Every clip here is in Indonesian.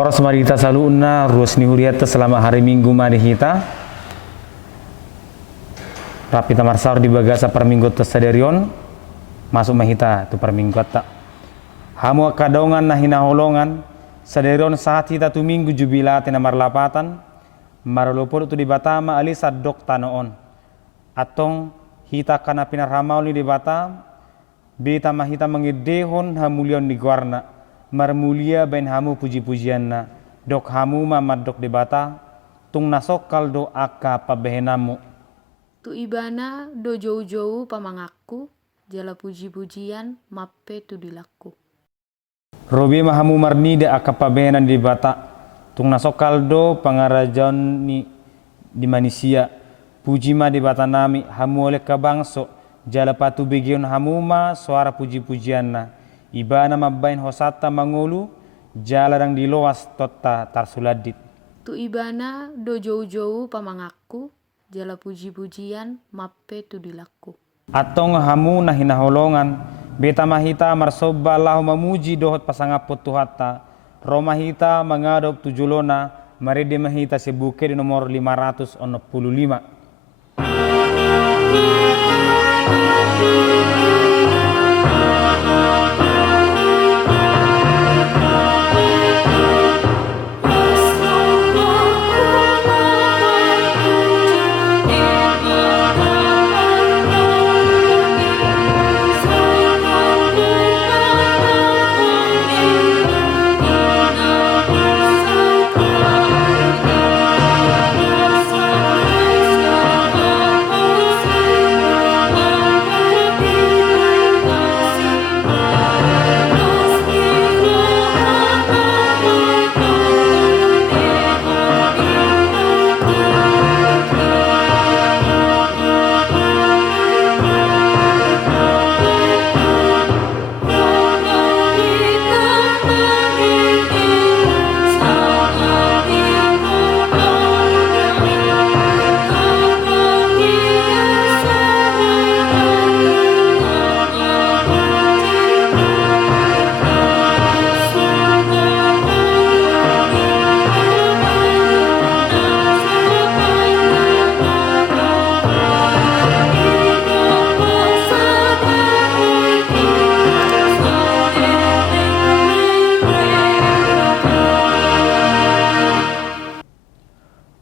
Poros mari kita saluna ruas ni huriata selama hari Minggu mari kita. Rapi tamar sahur di bagasa per minggu tersadarion masuk mahita tu per minggu tak. Hamu kadongan nahina holongan sadarion saat kita tu minggu jubilat namar lapatan marolopor tu di Batama ali sadok tanoon. Atong hita kana pinarhamaul di Batam beta mahita mengedehon hamulion di guarna. Marmulia ben hamu puji-pujianna dok hamu mamadok di bata tung nasokal do aka pabehenamu tu ibana do jauh-jauh pamangaku jala puji-pujian mappe tu dilaku robi mahamu marni de aka pabehenan di bata tung nasokal do pangarajan di manusia puji ma di bata nami hamu oleh kabangso jala patu begion hamu ma suara puji-pujianna ibana mabain hosata mangulu jalarang di loas tota tarsuladit tu ibana do jauh-jauh pamangaku jala puji-pujian mappe tu dilaku atong hamu nahina holongan beta mahita marsoba lahu mamuji dohot pasangapot tuhata romahita mengadop tujulona maride mahita sebuke di nomor 565.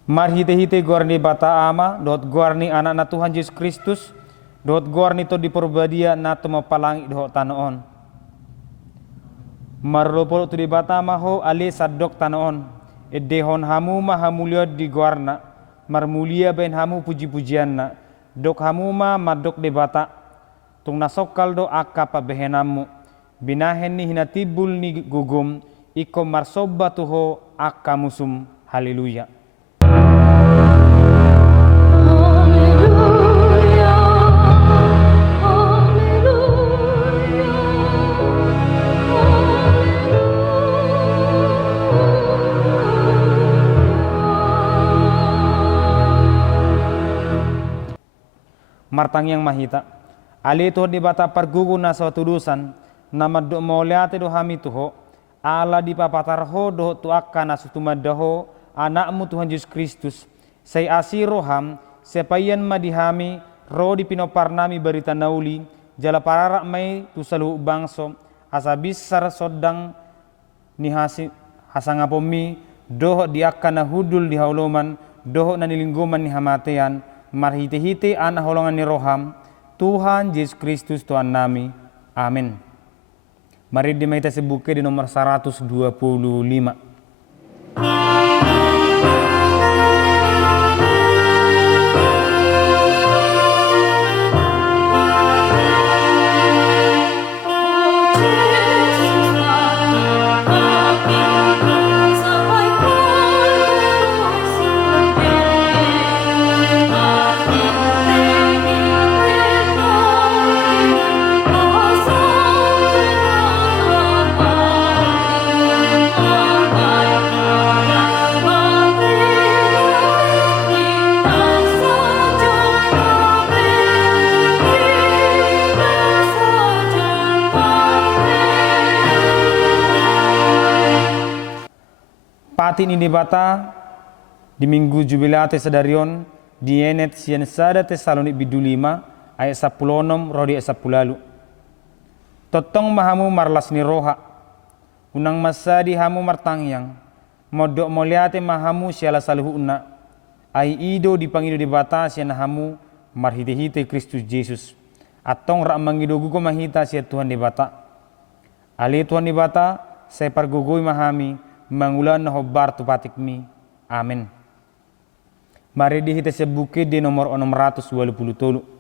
Mar hite-hite guarni bata ama, dot guarni anak na Tuhan Yesus Kristus, dot guarni to di porbadia na to mapalangi doh tanoon. Marlopor to di bata ama ho ali sadok tanoon, edehon hamu ma hamulio di guarna, marmulia ben hamu puji-pujianna, dok hamu ma madok di bata, tung nasokal do aka pabehenamu, binahen ni hinatibul ni gugum, iko marsoba tuho aka musum, haleluya. Martang yang mahita ali to di bata pargugu na sa tudusan nama do mauliate do hami tuho ala di papatar ho do tu akka na sutumadaho anakmu Tuhan Yesus Kristus say asiroham sepayan madihami ro di pinoparnami berita nauli jala pararak may tu salu bangso asabisar sodang ni hasangapomi doho di akka na hudul di hauloman doho na nilingguman ni hamatean marhite-hite anak holongan ni roham Tuhan Yesus Kristus Tuhan nami amin. Mari dimaita sebuke di nomor 125. mati ni bata di minggu jubilate sedarion di enet sian sada Tesalonik bidu 5 ayat 16 rodi ayat 10. Totong mahamu marlas ni roha unang masadi hamu martangyang modok moliate mahamu siala saluhuna ai ido dipangido di bata sian hamu marhite-hite Kristus Yesus atong rak mangido gugo mahita sia Tuhan di bata ali Tuhan di bata saya pargugoi mahami mangulan na hobar tu patikmi amin. Mari dihita sebuke di nomor 623.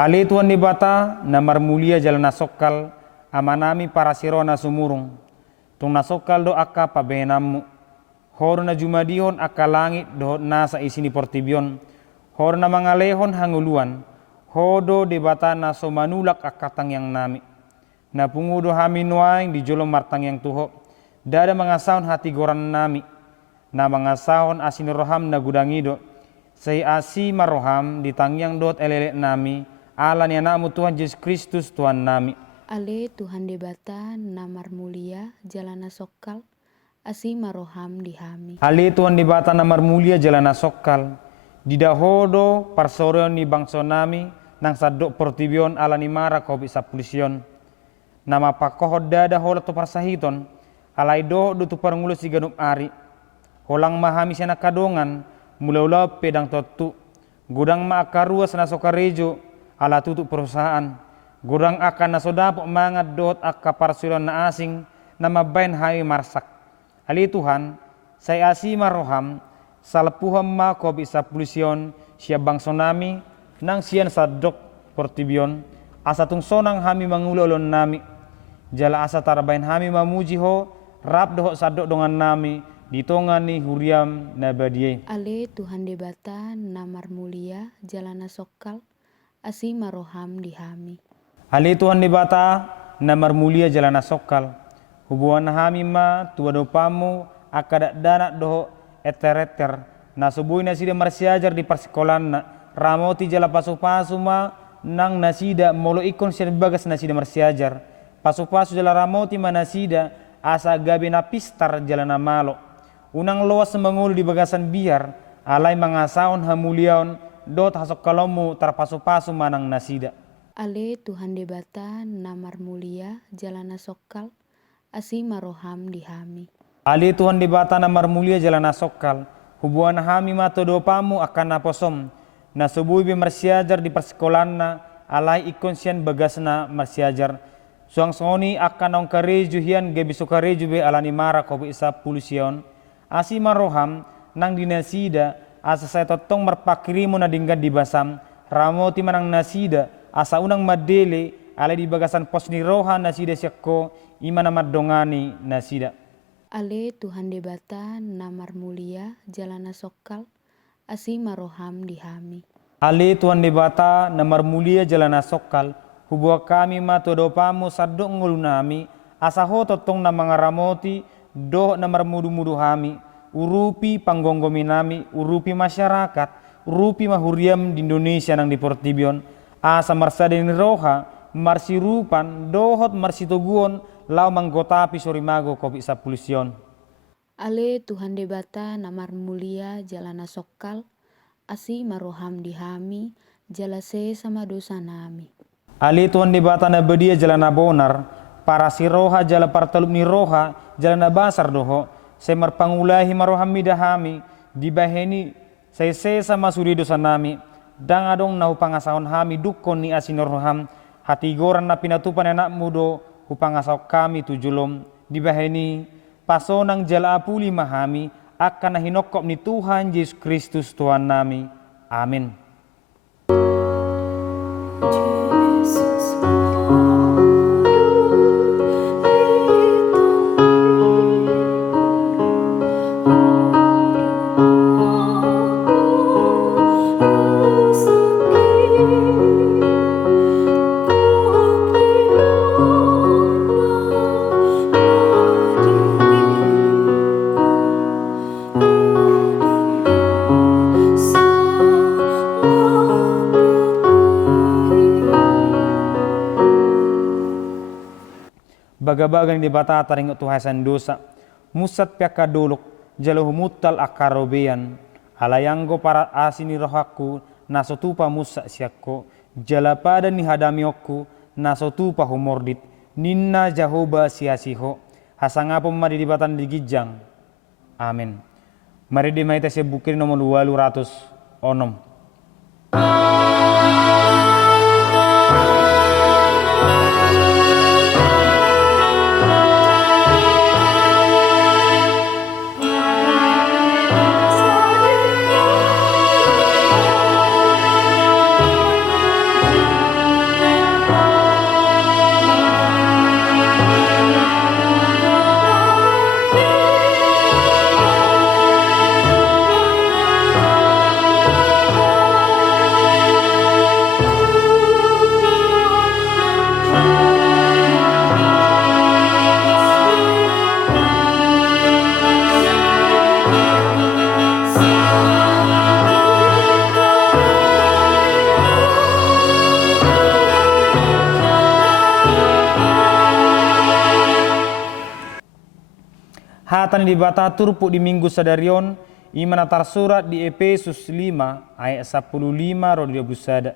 Ali Tuhan di bata namar mulia jalan nasokal amanami para sirona sumurung tung nasokal do akka pabenamu hor na jumadihon akka langit do nasa isini portibion hor na mangalehon hanguluan hodo di bata na so manulak akatang yang nami na pungudo hami nuaing di jolom martang yang tuho dada mangasahon hati goran nami na mangasahon asin roham na gudangido say asi maroham di tangyang dot elelek nami Allah ni anakmu Tuhan Yesus Kristus Tuhan nami. Ale Tuhan di bata namar mulia jalana sokal asi maroham dihami. Ale Tuhan di bata namar mulia jalana sokal di dahodo parsoreon ni bangso nami nang sadok portibion ala ni mara kobi sapulision. Nama pakohod dada hola to parsahiton alai do tu parngulus si ganup ari. Holang mahami siana kadongan mula-ula pedang totu gudang maakarua sana sokarejo ala tutup perusahaan gurang akan nasodapok mangat dot akka parsulan na asing na mabain hai marsak ali Tuhan saya asi maroham salpuham ma ko bisa pulision siya bangso nami nang sian sadok portibion asa tung sonang hami mangulolon nami jala asa tarabain hami mamuji ho rap doh sadok dongan nami ditongan ni huriam nabadie ale Tuhan di bata namar mulia jalana sokal asi maroham dihami. Ali Tuhan di bata namar mulia jalana sokal hubungan hami ma tua dopamu akadak danak doho eter-eter na subuhi nasida marsiajar di persikolan na ramoti jala pasu-pasu ma nang nasida molo ikon siya bagas nasida marsiajar pasu-pasu jala ramoti ma nasida asa gabi na pistar jalana malo unang loas mangul di bagasan biar alai mangasaon hamuliaon dot hasok kalomu tarpasu-pasu manang nasida. Ale Tuhan di bata namar mulia jalana sokal asi maroham dihami. Ale Tuhan di bata namar mulia jalana sokal hubungan hami mato dopamu akan naposom na subuhi be marsiajar di persikolan na alai ikon sian bagasna marsiajar suang soni akan ong kareju hian gebi sukareju be alani mara kobu isa pulusion asi maroham nang dinasida asa saya totong marpakirimu na dinggan di basam ramoti manang nasida asa unang madele ala di bagasan pos ni roha nasida syakko imana madongani nasida. Ale Tuhan di bata namar mulia jalana sokal asi maroham dihami. Ale Tuhan di bata namar mulia jalana sokal hubua kami mato dopamu sadok ngulunami asa ho totong na mga ramoti do namar mudu-mudu hami urupi panggonggomi nami, urupi masyarakat, urupi mahuriam di Indonesia nang di Portibion, asa marsadeni roha, marsirupan, dohot marsitoguon, lau manggotapi sorimago kopi sapulision. Ale Tuhan di bata namar mulia jalana sokal, asi maroham dihami, jalase sama dosa nami. Ale Tuhan di bata na bedia jalana bonar, para si roha jala partalup ni roha, jalana basar doho, saya marpangulahi marohami dahami dibaheni saya sama suri dosa nami dang adong nahu pangasahon hami dukon ni asinoroham hati goran na pinatupan anak mudo hupangasau kami tujulom dibaheni pasonang jala apuli mahami, akan nahinokop ni Tuhan Yesus Kristus Tuhan nami. Amin. Bagabagang di bata taring tuhasan dosa, musat piaka dolok, jalo humutal akarobean, alayanggo para asini rohaku, nasotupa musa siakko, jala pada ni hadamiokku, nasotupa humordit, ninna jahoba siasiho, hasangapo mari di batan di gijang. Amin. Mari di maita sebukir nomor 206. Hatan di bata turpu di minggu sadarion, imana tarsurat di Efesus 5 ayat 15 ro 20.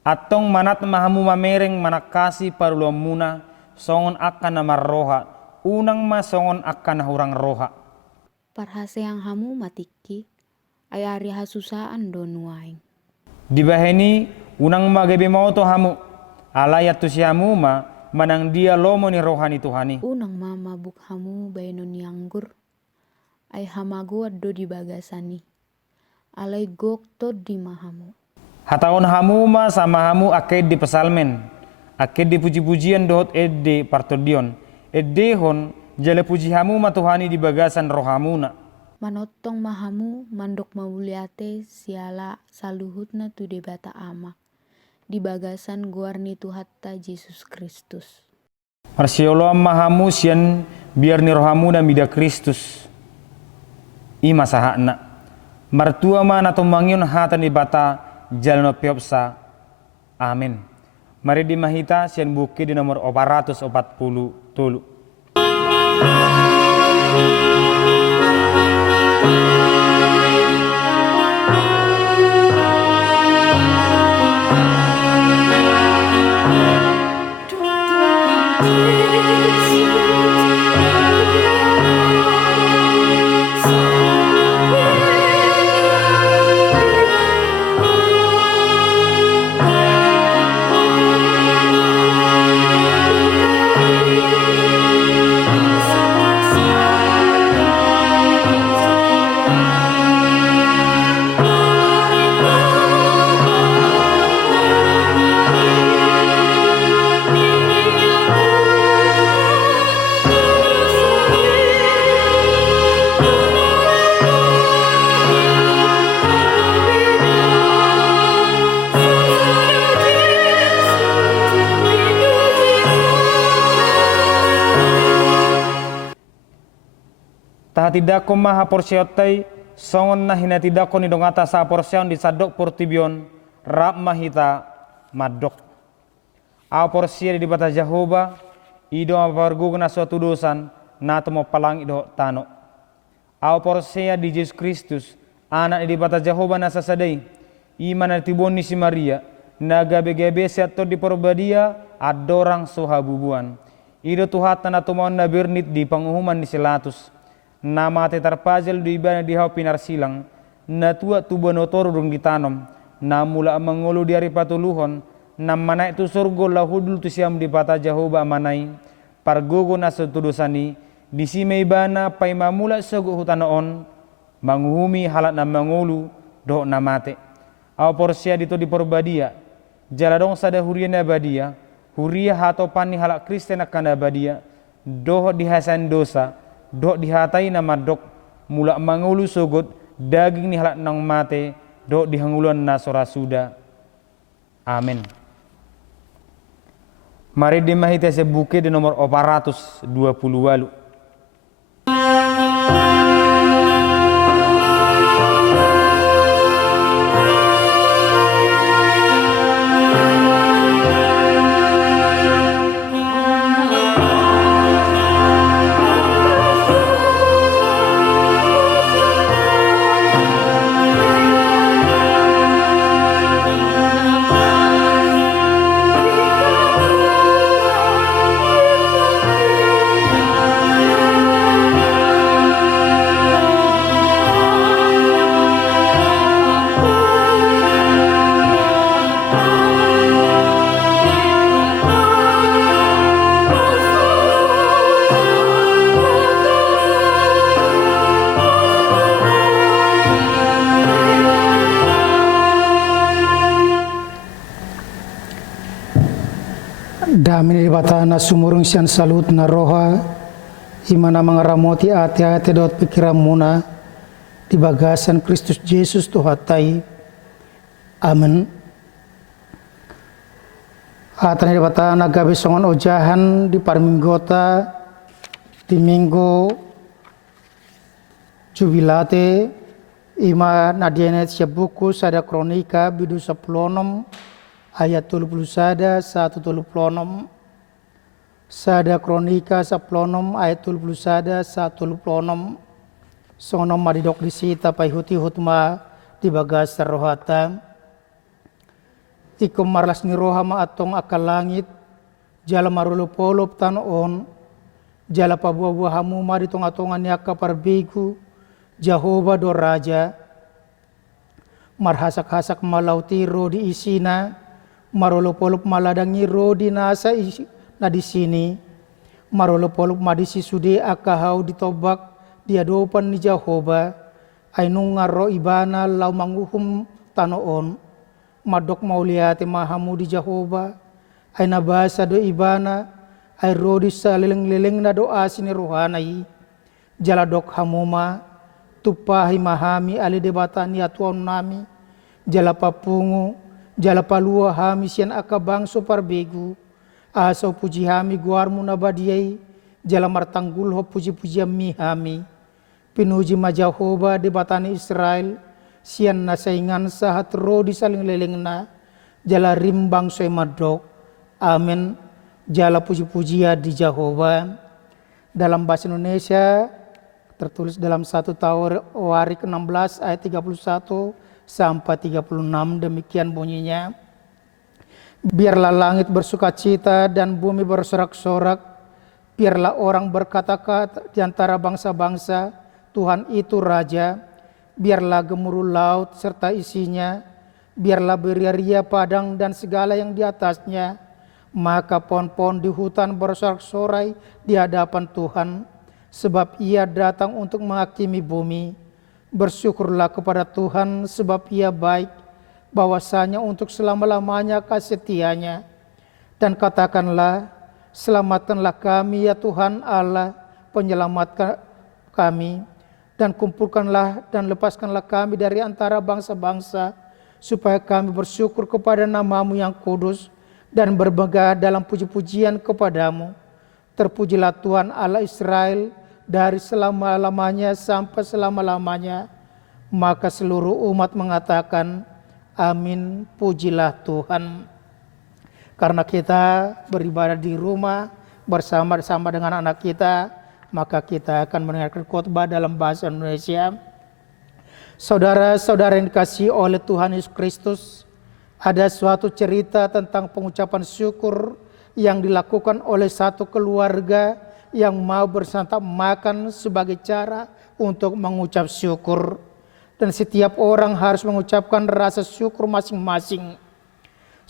Atong manat mahamu mamereng manakasi parulom muna, songon akan nama roha, unang masongon akan hurang roha. Parhaseang hamu matiki, ayari hasusaan donuaing. Di baheni unang magebe moto hamu, alayat tu siamu ma, manang dia lomo ni rohani Tuhani. Unang mama buk hamu baynon yanggur, ay hamagu addo di bagasani, alay gok to di mahamu. Hataon hamu ma sama hamu aked di pesalmen, aked di puji-pujian dohot edde partodion, edde hon jale puji hamu ma Tuhani di bagasan rohamuna. Manotong mahamu mandok mauliate siala saluhutna tu debata ama. Di bagasan guarni Tuhatta Yesus Kristus. Marsiolo mahamu sian biar ni rohamu dan bida Kristus. Ima sahakna. Martua mana tumangion hatan di bata jalno piopsa. Amin. Mari di mahita sian buki di nomor 440 tulu. Taha tidak ko maha porsiotay, songon na hina tidak ko ni dongata sa porsiyon di sadok portibion, rap mahita madok. Aw porsiya di bata Jehovah, ido mapargug na suatu dosan, nato mo palang ido tano. Aw porsiya di Jesus Kristus, anak di bata Jehovah na sasaday, iman na tibon ni si Maria, nagabe-gabe siya to di porbadia, adorang suhabubuan. Ido tuhatan na tumon na birnit di panguhuman ni Silatus. Nama te tarpajal du ibana di hau pinar silang, na tua tu bonotor dung ditanom, na mula mangolo di hari patuluhon, na manai tu surgo lahudul tu siam di bata Jehovah manai, pargogo na setudusani, di sime ibana pai mamula sogo hutana on manguhumi halat na mangulu do na mate aw porsia dito di porbadia jala dong sada huria na badia huria hato pani halak Kristen akan badia doh dihasan dosa doh dihatai na madok mula mangulu sogot daging ni halak nang mate doh dihanguluan na sorasuda. Amin. Mari dimahita sebuke di nomor 428. Dami di batana sumurung sian salut na roha imana mangaramoti ate-ate dot pikiran muna di bagasan Kristus Yesus Tuhatai. Amin. Atan di batana gabe songon ojahan di parminggota di minggu jubilate ima nadienet buku sada kronika bidu 10 ayat 31 1 sada kronika 10 ayat 31 1 sono maridok disita pai huti hutma di bagas rohata ikum marlas ni roha ma atong akal langit jala marulu polop tan on jala pabuah-buah hamu mari tong-atongan yaka parbigu Jehovah do raja marhasak-hasak malauti ro di isina marolopolop maladangi rodi nasa na di sini marolopolop madisi sude akahau ditobak dia dopan ni Jehovah ainung ngaro ibana lau manguhum tanoon madok mauliate mahamu di Jehovah aina bahasa do ibana ai rodi saleleng-leleng na doa sini rohanai jaladok hamuma tupahi mahami ali debatani atuan nami jala papungu jala palua hami sian akabang sopar begu aso puji hami guarmu nabadiai jala martanggul ho puji-pujian mi hami pinuji ma Jehovah di batani Israel sian na saingan sahat rodi saling lelengna jala rimbang soe madok. Amin. Jala puji-pujian di Jehovah. Dalam bahasa Indonesia tertulis dalam 1 Tawarikh 16 ayat 31 sampai 36 demikian bunyinya. Biarlah langit bersukacita dan bumi bersorak-sorak. Biarlah orang berkata-kata di antara bangsa-bangsa, Tuhan itu Raja. Biarlah gemuruh laut serta isinya. Biarlah beria-ria padang dan segala yang di atasnya. Maka pohon-pohon di hutan bersorak-sorai di hadapan Tuhan. Sebab ia datang untuk menghakimi bumi. Bersyukurlah kepada Tuhan sebab ia baik, bahwasanya untuk selama-lamanya kasih setianya. Dan katakanlah, selamatkanlah kami ya Tuhan Allah, penyelamat kami. Dan kumpulkanlah dan lepaskanlah kami dari antara bangsa-bangsa, supaya kami bersyukur kepada nama-Mu yang kudus, dan bermegah dalam puji-pujian kepadamu. Terpujilah Tuhan Allah Israel, dari selama-lamanya sampai selama-lamanya. Maka seluruh umat mengatakan, amin, pujilah Tuhan. Karena kita beribadah di rumah bersama-sama dengan anak kita, maka kita akan mendengarkan khotbah dalam bahasa Indonesia. Saudara-saudara yang dikasihi oleh Tuhan Yesus Kristus, ada suatu cerita tentang pengucapan syukur yang dilakukan oleh satu keluarga yang mau bersantap makan sebagai cara untuk mengucap syukur. Dan setiap orang harus mengucapkan rasa syukur masing-masing.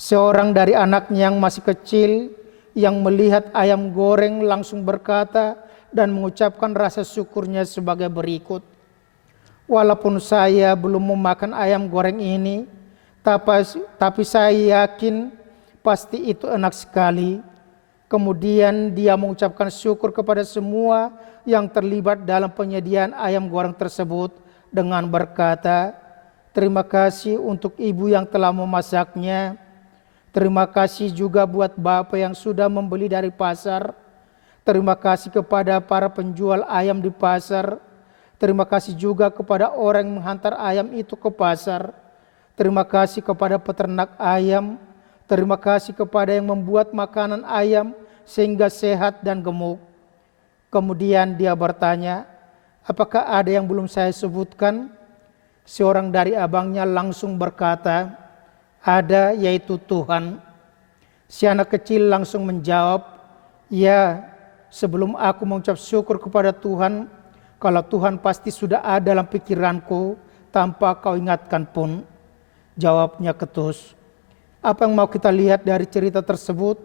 Seorang dari anaknya yang masih kecil yang melihat ayam goreng langsung berkata dan mengucapkan rasa syukurnya sebagai berikut. Walaupun saya belum memakan ayam goreng ini, tapi saya yakin pasti itu enak sekali. Kemudian dia mengucapkan syukur kepada semua yang terlibat dalam penyediaan ayam goreng tersebut dengan berkata, "Terima kasih untuk ibu yang telah memasaknya. Terima kasih juga buat bapak yang sudah membeli dari pasar. Terima kasih kepada para penjual ayam di pasar. Terima kasih juga kepada orang yang menghantar ayam itu ke pasar. Terima kasih kepada peternak ayam. Terima kasih kepada yang membuat makanan ayam sehingga sehat dan gemuk." Kemudian dia bertanya, "Apakah ada yang belum saya sebutkan?" Seorang dari abangnya langsung berkata, "Ada, yaitu Tuhan." Si anak kecil langsung menjawab, "Ya, sebelum aku mengucap syukur kepada Tuhan, kalau Tuhan pasti sudah ada dalam pikiranku tanpa kau ingatkan pun." Jawabnya ketus. Apa yang mau kita lihat dari cerita tersebut?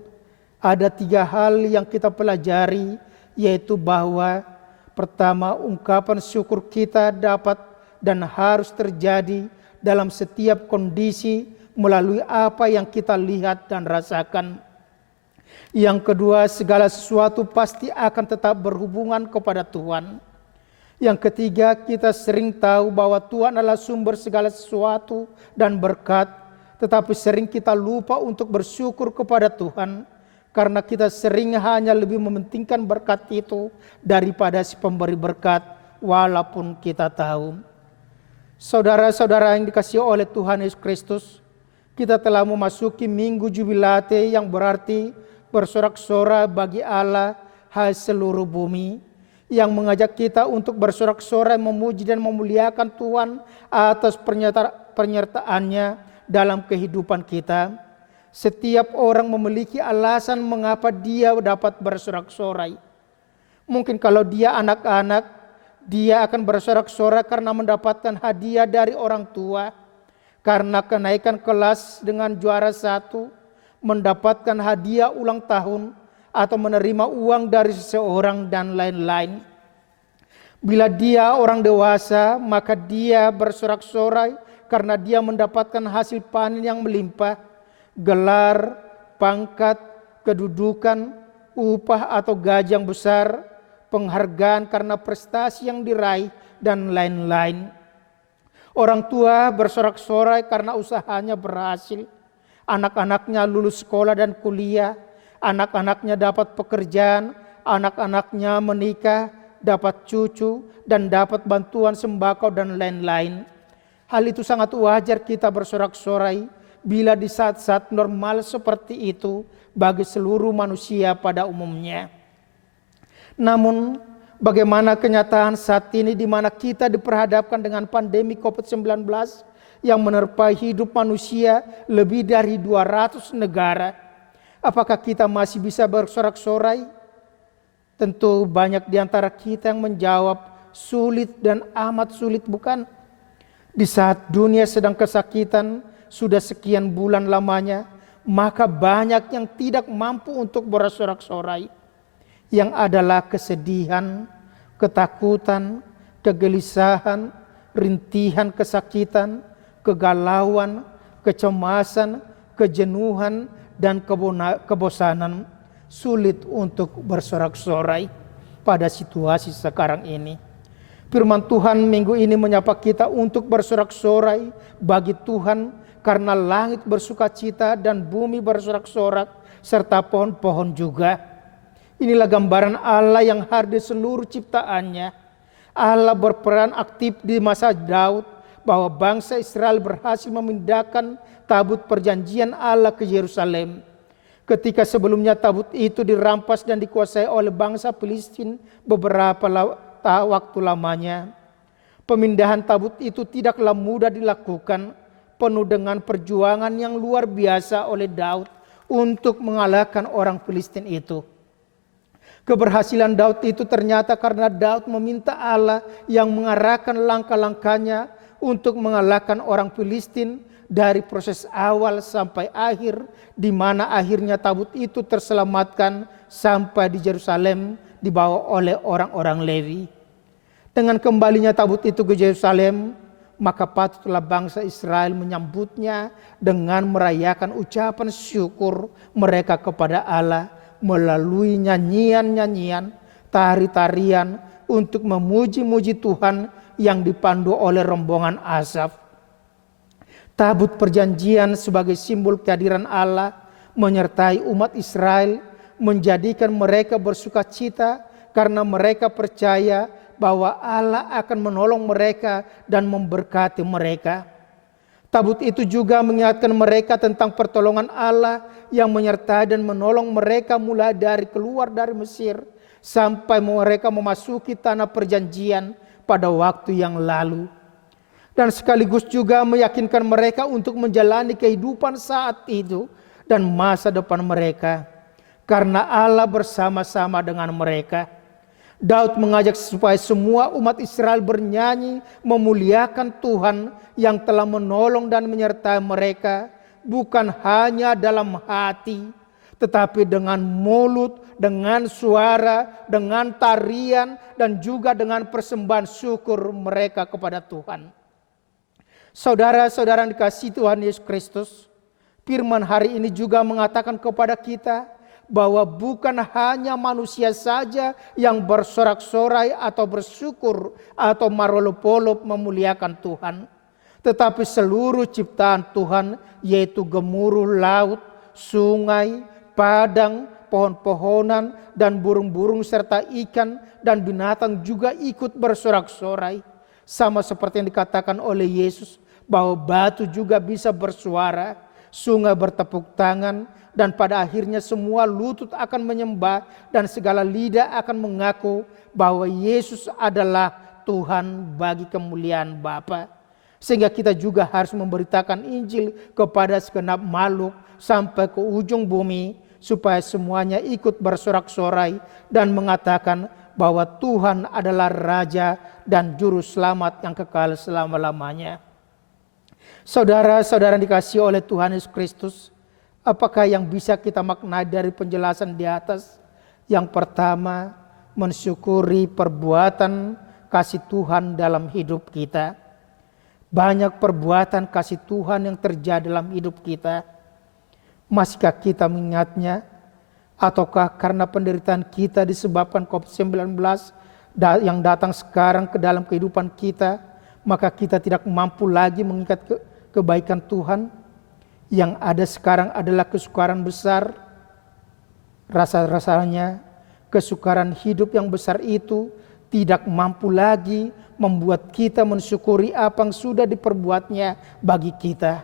Ada 3 hal yang kita pelajari, yaitu bahwa pertama, ungkapan syukur kita dapat dan harus terjadi dalam setiap kondisi melalui apa yang kita lihat dan rasakan. Yang kedua, segala sesuatu pasti akan tetap berhubungan kepada Tuhan. Yang ketiga, kita sering tahu bahwa Tuhan adalah sumber segala sesuatu dan berkat, tetapi sering kita lupa untuk bersyukur kepada Tuhan karena kita sering hanya lebih mementingkan berkat itu daripada si pemberi berkat, walaupun kita tahu. Saudara-saudara yang dikasihi oleh Tuhan Yesus Kristus, kita telah memasuki Minggu Jubilate yang berarti bersorak-sorai bagi Allah hai seluruh bumi, yang mengajak kita untuk bersorak-sorai memuji dan memuliakan Tuhan atas penyertaannya dalam kehidupan kita. Setiap orang memiliki alasan mengapa dia dapat bersorak-sorai. Mungkin kalau dia anak-anak, dia akan bersorak-sorai karena mendapatkan hadiah dari orang tua, karena kenaikan kelas dengan juara 1, mendapatkan hadiah ulang tahun, atau menerima uang dari seseorang dan lain-lain. Bila dia orang dewasa, maka dia bersorak-sorai karena dia mendapatkan hasil panen yang melimpah, gelar, pangkat, kedudukan, upah atau gaji yang besar, penghargaan karena prestasi yang diraih, dan lain-lain. Orang tua bersorak-sorai karena usahanya berhasil. Anak-anaknya lulus sekolah dan kuliah, anak-anaknya dapat pekerjaan, anak-anaknya menikah, dapat cucu, dan dapat bantuan sembako dan lain-lain. Hal itu sangat wajar kita bersorak-sorai bila di saat-saat normal seperti itu bagi seluruh manusia pada umumnya. Namun, bagaimana kenyataan saat ini di mana kita diperhadapkan dengan pandemi COVID-19 yang menerpa hidup manusia lebih dari 200 negara? Apakah kita masih bisa bersorak-sorai? Tentu banyak di antara kita yang menjawab, sulit dan amat sulit, bukan? Di saat dunia sedang kesakitan sudah sekian bulan lamanya, maka banyak yang tidak mampu untuk bersorak-sorai. Yang adalah kesedihan, ketakutan, kegelisahan, rintihan kesakitan, kegalauan, kecemasan, kejenuhan, dan kebosanan. Sulit untuk bersorak-sorai pada situasi sekarang ini. Firman Tuhan minggu ini menyapa kita untuk bersorak-sorai bagi Tuhan, karena langit bersukacita dan bumi bersorak-sorak, serta pohon-pohon juga. Inilah gambaran Allah yang hadir di seluruh ciptaannya. Allah berperan aktif di masa Daud, bahwa bangsa Israel berhasil memindahkan tabut perjanjian Allah ke Yerusalem. Ketika sebelumnya tabut itu dirampas dan dikuasai oleh bangsa Filistin beberapa waktu lamanya. Pemindahan tabut itu tidaklah mudah dilakukan, penuh dengan perjuangan yang luar biasa oleh Daud untuk mengalahkan orang Filistin itu. Keberhasilan Daud itu ternyata karena Daud meminta Allah yang mengarahkan langkah-langkahnya untuk mengalahkan orang Filistin dari proses awal sampai akhir, di mana akhirnya tabut itu terselamatkan sampai di Yerusalem dibawa oleh orang-orang Lewi. Dengan kembalinya tabut itu ke Yerusalem, maka patutlah bangsa Israel menyambutnya dengan merayakan ucapan syukur mereka kepada Allah melalui nyanyian-nyanyian, tari-tarian untuk memuji-muji Tuhan yang dipandu oleh rombongan Asaf. Tabut perjanjian sebagai simbol kehadiran Allah menyertai umat Israel, menjadikan mereka bersuka cita karena mereka percaya bahwa Allah akan menolong mereka dan memberkati mereka. Tabut itu juga mengingatkan mereka tentang pertolongan Allah yang menyertai dan menolong mereka mulai dari keluar dari Mesir sampai mereka memasuki tanah perjanjian pada waktu yang lalu. Dan sekaligus juga meyakinkan mereka untuk menjalani kehidupan saat itu dan masa depan mereka, karena Allah bersama-sama dengan mereka. Daud mengajak supaya semua umat Israel bernyanyi memuliakan Tuhan yang telah menolong dan menyertai mereka, bukan hanya dalam hati, tetapi dengan mulut, dengan suara, dengan tarian, dan juga dengan persembahan syukur mereka kepada Tuhan. Saudara-saudara yang dikasihi Tuhan Yesus Kristus, firman hari ini juga mengatakan kepada kita bahwa bukan hanya manusia saja yang bersorak-sorai atau bersyukur atau marolopolop memuliakan Tuhan, tetapi seluruh ciptaan Tuhan, yaitu gemuruh laut, sungai, padang, pohon-pohonan, dan burung-burung serta ikan dan binatang juga ikut bersorak-sorai. Sama seperti yang dikatakan oleh Yesus bahwa batu juga bisa bersuara, sungai bertepuk tangan, dan pada akhirnya semua lutut akan menyembah dan segala lidah akan mengaku bahwa Yesus adalah Tuhan bagi kemuliaan Bapa. Sehingga kita juga harus memberitakan Injil kepada segenap makhluk sampai ke ujung bumi, supaya semuanya ikut bersorak-sorai dan mengatakan bahwa Tuhan adalah Raja dan Juru Selamat yang kekal selama-lamanya. Saudara-saudara dikasihi oleh Tuhan Yesus Kristus, apakah yang bisa kita maknai dari penjelasan di atas? Yang pertama, mensyukuri perbuatan kasih Tuhan dalam hidup kita. Banyak perbuatan kasih Tuhan yang terjadi dalam hidup kita. Masihkah kita mengingatnya? Ataukah karena penderitaan kita disebabkan COVID-19 yang datang sekarang ke dalam kehidupan kita, maka kita tidak mampu lagi mengingat kebaikan Tuhan? Yang ada sekarang adalah kesukaran besar. Rasa-rasanya kesukaran hidup yang besar itu tidak mampu lagi membuat kita mensyukuri apa yang sudah diperbuatnya bagi kita.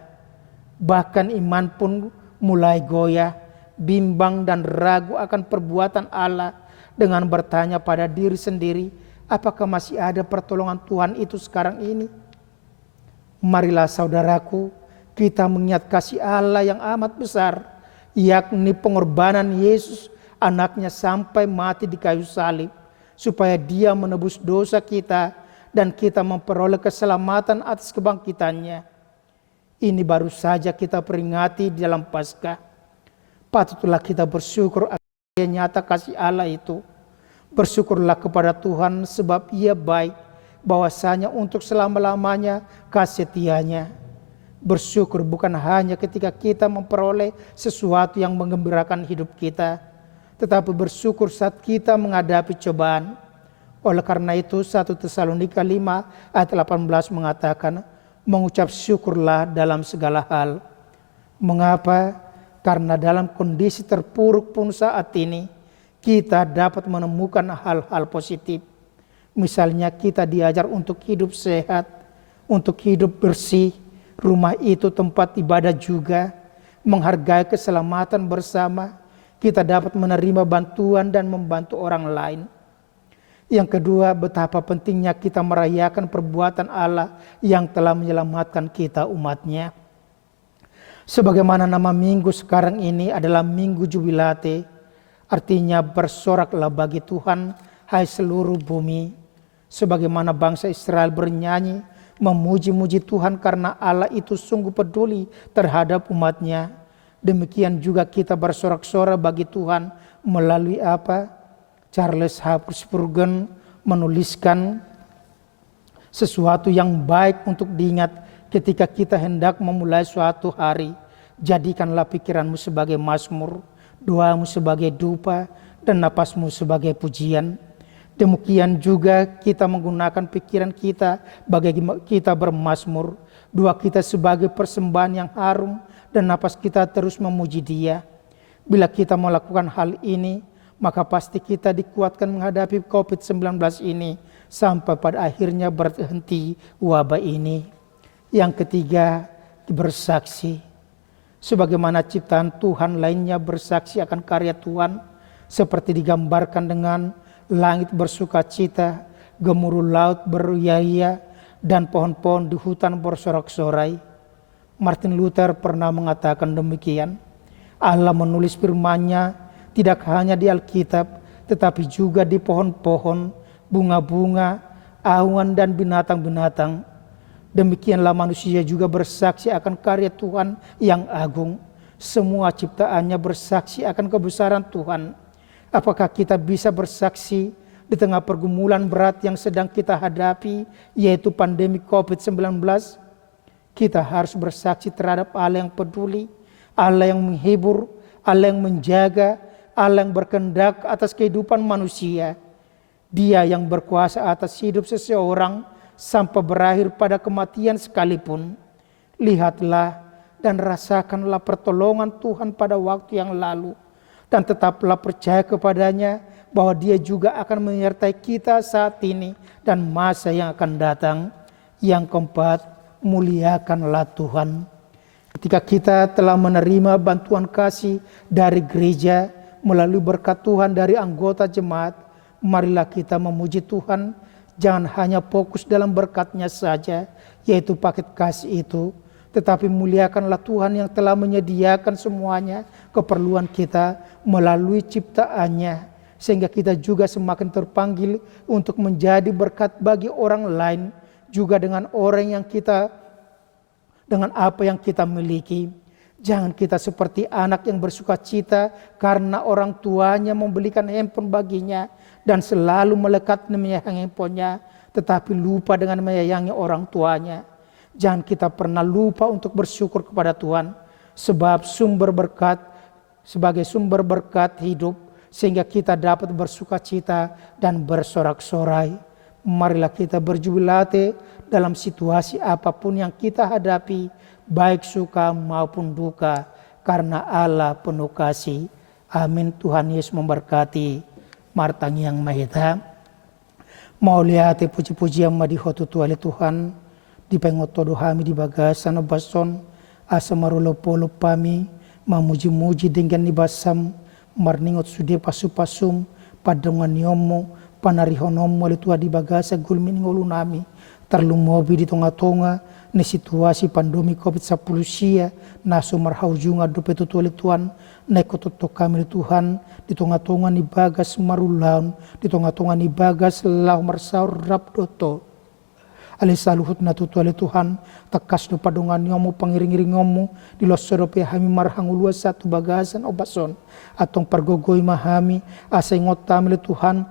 Bahkan iman pun mulai goyah, bimbang dan ragu akan perbuatan Allah dengan bertanya pada diri sendiri, apakah masih ada pertolongan Tuhan itu sekarang ini? Marilah saudaraku, kita mengingat kasih Allah yang amat besar, yakni pengorbanan Yesus anaknya sampai mati di kayu salib, supaya dia menebus dosa kita dan kita memperoleh keselamatan atas kebangkitannya. Ini baru saja kita peringati di dalam Paskah. Patutlah kita bersyukur akan nyata kasih Allah itu. Bersyukurlah kepada Tuhan sebab Ia baik, bahwasanya untuk selama-lamanya kasih setianya. Bersyukur bukan hanya ketika kita memperoleh sesuatu yang menggembirakan hidup kita, tetapi bersyukur saat kita menghadapi cobaan. Oleh karena itu 1 Tesalonika 5 ayat 18 mengatakan, mengucap syukurlah dalam segala hal. Mengapa? Karena dalam kondisi terpuruk pun saat ini, kita dapat menemukan hal-hal positif. Misalnya kita diajar untuk hidup sehat, untuk hidup bersih, rumah itu tempat ibadah juga, menghargai keselamatan bersama, kita dapat menerima bantuan dan membantu orang lain. Yang kedua, betapa pentingnya kita merayakan perbuatan Allah yang telah menyelamatkan kita umatnya. Sebagaimana nama minggu sekarang ini adalah Minggu Jubilate, artinya bersoraklah bagi Tuhan, hai seluruh bumi. Sebagaimana bangsa Israel bernyanyi, memuji-muji Tuhan karena Allah itu sungguh peduli terhadap umatnya. Demikian juga kita bersorak-sorai bagi Tuhan melalui apa? Charles H. Spurgeon menuliskan sesuatu yang baik untuk diingat ketika kita hendak memulai suatu hari. Jadikanlah pikiranmu sebagai mazmur, doamu sebagai dupa, dan napasmu sebagai pujian. Demikian juga kita menggunakan pikiran kita bagi kita bermazmur, doa kita sebagai persembahan yang harum, dan napas kita terus memuji Dia. Bila kita melakukan hal ini, maka pasti kita dikuatkan menghadapi COVID-19 ini sampai pada akhirnya berhenti wabah ini. Yang ketiga, bersaksi. Sebagaimana ciptaan Tuhan lainnya bersaksi akan karya Tuhan, seperti digambarkan dengan langit bersuka cita, gemuruh laut beria-ria, dan pohon-pohon di hutan bersorak-sorai. Martin Luther pernah mengatakan demikian. Allah menulis firman-Nya tidak hanya di Alkitab, tetapi juga di pohon-pohon, bunga-bunga, awan, dan binatang-binatang. Demikianlah manusia juga bersaksi akan karya Tuhan yang agung. Semua ciptaannya bersaksi akan kebesaran Tuhan. Apakah kita bisa bersaksi di tengah pergumulan berat yang sedang kita hadapi, yaitu pandemi COVID-19? Kita harus bersaksi terhadap Allah yang peduli, Allah yang menghibur, Allah yang menjaga, Allah yang berkehendak atas kehidupan manusia. Dia yang berkuasa atas hidup seseorang sampai berakhir pada kematian sekalipun. Lihatlah dan rasakanlah pertolongan Tuhan pada waktu yang lalu. Dan tetaplah percaya kepadanya bahwa Dia juga akan menyertai kita saat ini dan masa yang akan datang. Yang keempat, muliakanlah Tuhan. Ketika kita telah menerima bantuan kasih dari gereja melalui berkat Tuhan dari anggota jemaat, marilah kita memuji Tuhan. Jangan hanya fokus dalam berkat-Nya saja, yaitu paket kasih itu, tetapi muliakanlah Tuhan yang telah menyediakan semuanya keperluan kita melalui ciptaannya, sehingga kita juga semakin terpanggil untuk menjadi berkat bagi orang lain, juga dengan dengan apa yang kita miliki. Jangan kita seperti anak yang bersuka cita karena orang tuanya membelikan handphone baginya dan selalu melekat menyayangi handphonenya, tetapi lupa dengan menyayangi orang tuanya. Jangan kita pernah lupa untuk bersyukur kepada Tuhan sebagai sumber berkat hidup, sehingga kita dapat bersuka cita dan bersorak-sorai. Marilah kita berjubilate dalam situasi apapun yang kita hadapi, baik suka maupun duka, karena Allah penuh kasih. Amin. Tuhan Yesus memberkati. Martang yang mahita. Mau lihat puji-puji yang madihotu tuale Tuhan. Di pengotodo kami di bagasan bason. Asa marulo polo pami. Mamuji-muji dengan nibasam. Marningot sude pasu-pasum. Padongan yomo. Panarihonomo litua di bagasa gulmin ngolu nami. Terlumobi di tonga-tonga. Ni situasi pandemi COVID-19 naso marhaujunga dope tutuali Tuhan nekototo kami Tuhan di tonga-tonga ni bagas marulaun di tonga-tonga ni bagas lau marsaur rabdoto alisaluhut na tutuali Tuhan takas do padongan nyomu pangiring-iring ngomu di losodope hami marhangulua satu bagasan obason atong pargogoi mahami asai ngotami Tuhan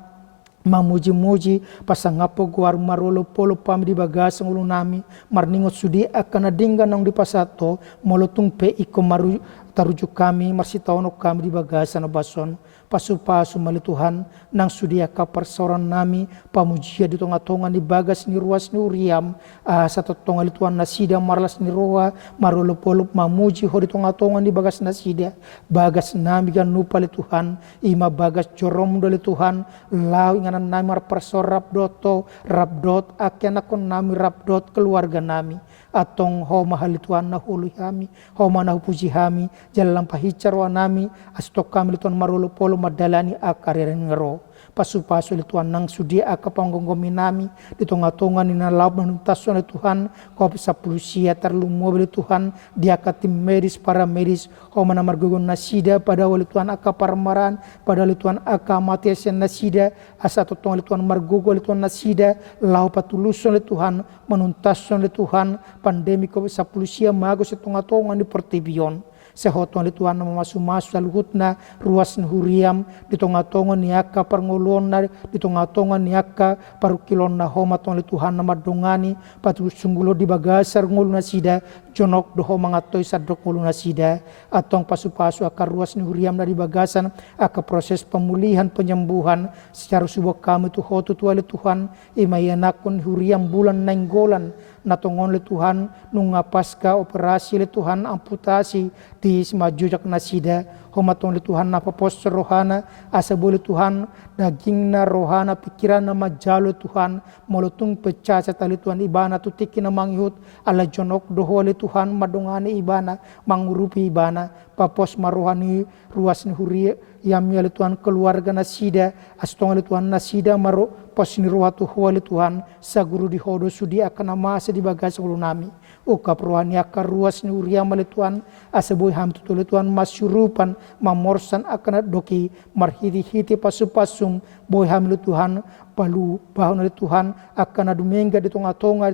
mamuji-muji pasangapo guar marolo polo pam di bagasang ulo nami marningot sudi akan adinggan nang di pasato molotung pe iko maru tarujuk kami marsitaono kami di bagasan bason pasu-pasu mali Tuhan nang sudi aka persoran nami pamujia di tonga-tonga di bagas ni ruas ni uriam satu tonga li Tuhan nasida marlas ni roa marolo polo mamuji ho di tonga-tonga di bagas nasida bagas nami gan lupa li Tuhan ima bagas jorom do li Tuhan lau inganan nami mar persor rabdot akenakon nami rabdot keluarga nami atong ho mahali Tuhan na hulu kami ho mana puji kami jalan pahicar wa nami astok kami Tuhan marolo polo madalani akariren ngero pasu-pasu li Tuhan nang sudi akapanggongomi nami di tonga-tonga ni nalaub nanuntason li Tuhan kau bisa pulusia terlumo li Tuhan dia katim medis para medis ho mana margogon nasida pada wali Tuhan akaparmaran pada li Tuhan akamatiasen nasida asa totong li Tuhan margogo li Tuhan nasida lau patuluson li Tuhan menuntason li Tuhan pandemi kau bisa pulusia magos di tonga-tonga di pertibion sehoton di Tuhan masu-masu saluhutna ruas huriam di tonga-tonga niaka perngolona di tonga-tonga niaka parukilona homaton di Tuhan madongani patu sunggulo di bagasar nguluna sida jonok doho mangatoi sadok nguluna sida atong pasu-pasu akar ruas huriam dari bagasan aka proses pemulihan penyembuhan secara subuh kami tuh hotu tuale Tuhan imayanakun huriam bulan nenggolan natongon le Tuhan nunga pasca operasi le Tuhan amputasi di semajujak nasida homaton le Tuhan napapos rohana asa boleh Tuhan dagingna rohana pikiran nama jalo Tuhan molutung pecah tali Tuhan ibana tutiki na manghut ala jonok doho le Tuhan madongane ibana mangurupi ibana papos marohani ruas huri yamnya le Tuhan keluarga nasida astong le Tuhan nasida maro posni ruatu huwa le Tuhan saguru di hodo sudi akan amasa di bagas ulunami uka prohani akar ruas ni uriam le Tuhan asaboy ham tutu le Tuhan masyurupan mamorsan akan doki marhiti-hiti pasu-pasum boy ham le Tuhan palu bahon le Tuhan akan adumengga di tonga-tonga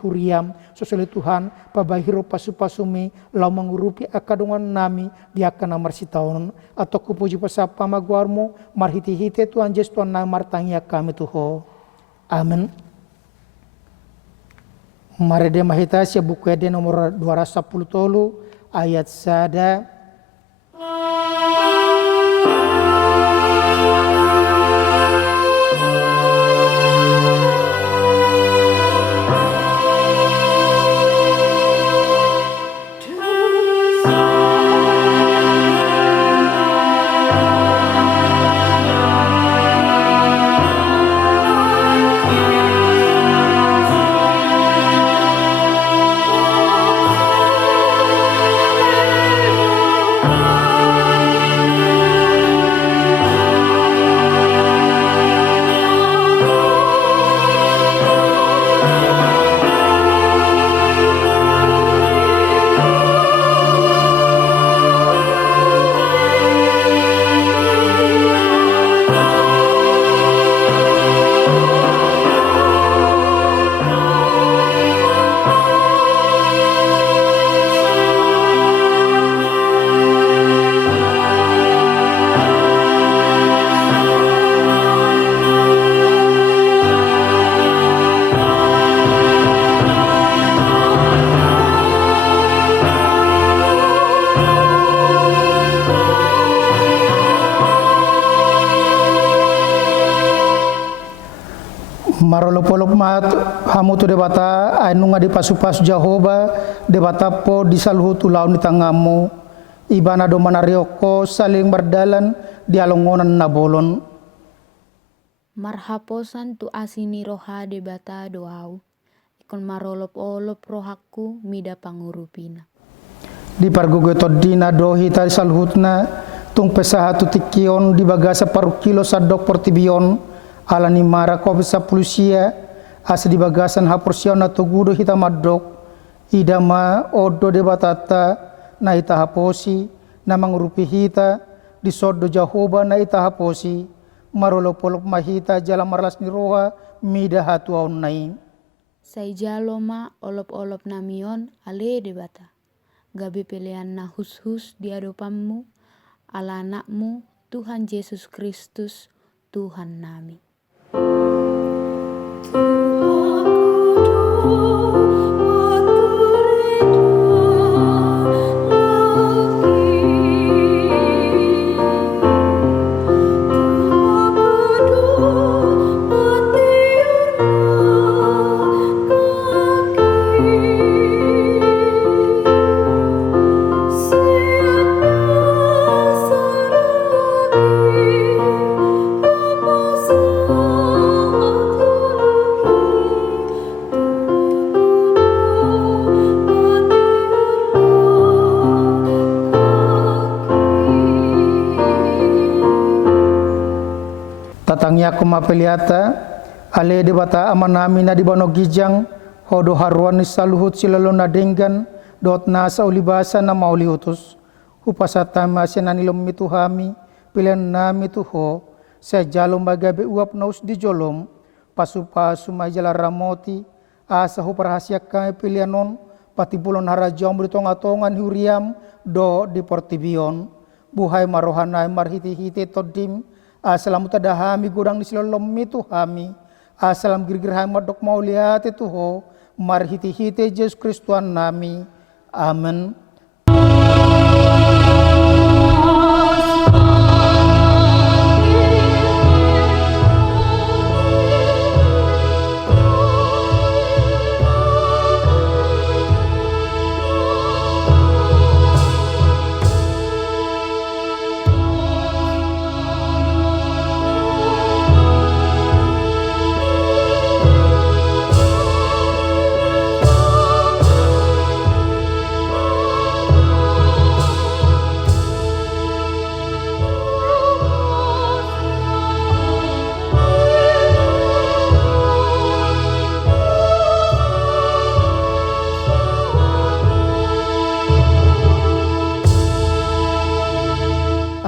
huriam sosole Tuhan pabahiro pasu-pasumi lau mangurupi akadongan nami di akan amarsitaon atau kupuji pasapa magwarmo marhiti-hiti Tuhan Yesus Tuhan na martangi kami tuho amin. Mari dia mahita sia buku ede nomor 210 ayat sada marolopolop mat hamutu debata ainunga di pasu-pasu Jahoba debata po di salhutu laun di tangamu ibana do manarioko saling berdalan di alongonan nabolon marhaposan tu asini roha debata doau ikon marolop-olop rohaku mida pangurupina di pargugo todina dohi tari salhutna tung pesahatu tikion di bagasa paru kilo sadok portibion ala ni mara ko bisa pulusia asa di bagasan hapursion atau gudo hita madok idama odo de batata na ita haposi na mangurupi hita di sodo Jahoba na ita haposi marolopolop mahita jala marlas ni roha mida hatu aun nain sai jaloma olop-olop namion ale debata gabe pelean na hus-hus di adopanmu ala anakmu Tuhan Yesus Kristus Tuhan nami. Tatangnya kumapeliata ale debata amanami na di bano gijang hodo haruan ni saluhut silalo na denggan dot na sa ulibasa na mauliutus upasata masya na nilom mituhami pilihan nami tuho sa jalom bagabe uap naus di jolom pasupa sumajala ramoti asa huparahasya kay pilihanon patipulon harajom di tonga-tongan huriam do di portibion. Buhay marohanay marhiti-hiti todim. Asalam utadahami gudang di silolom itu hami. Asalam girgirhay madok mauliate tuho. Marhiti-hiti Yesus Kristuan nami. Amen.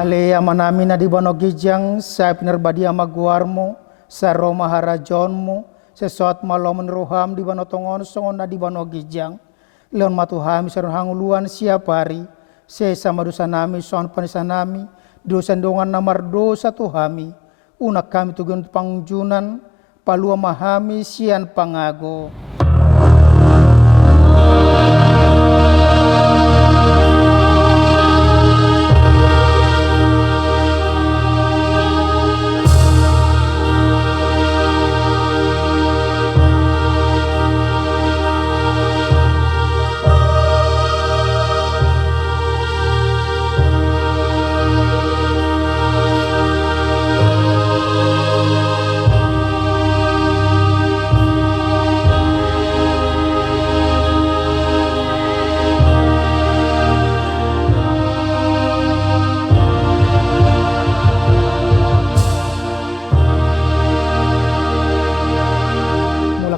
Ale amanami na di banogijang sa pinarbadi amaguarmo sa Roma harajonmo sa suat malomon roham di banotongon songon na di banogijang leon matuhami sa hanguluan siapari sa samadusa nami son panisanami dosa dongan namar dosa tuhami unak kami tugon pangjunan palua mahami sian pangago.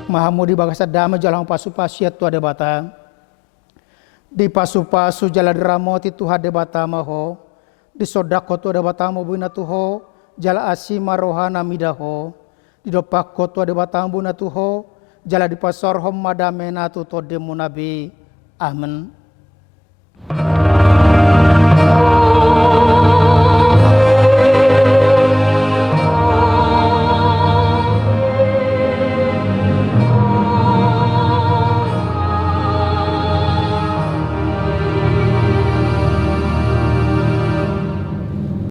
Mahamu di bagasa dama jalang pasu-pasu tu ada bata. Di pasu-pasu jala dramoti tu ada bata maho. Di sodako tu ada bata mo buna tuho. Jala asima rohana midaho. Di dopako tu ada bata buna tuho. Jala di pasor hom madamena tu to demu nabi. Amen.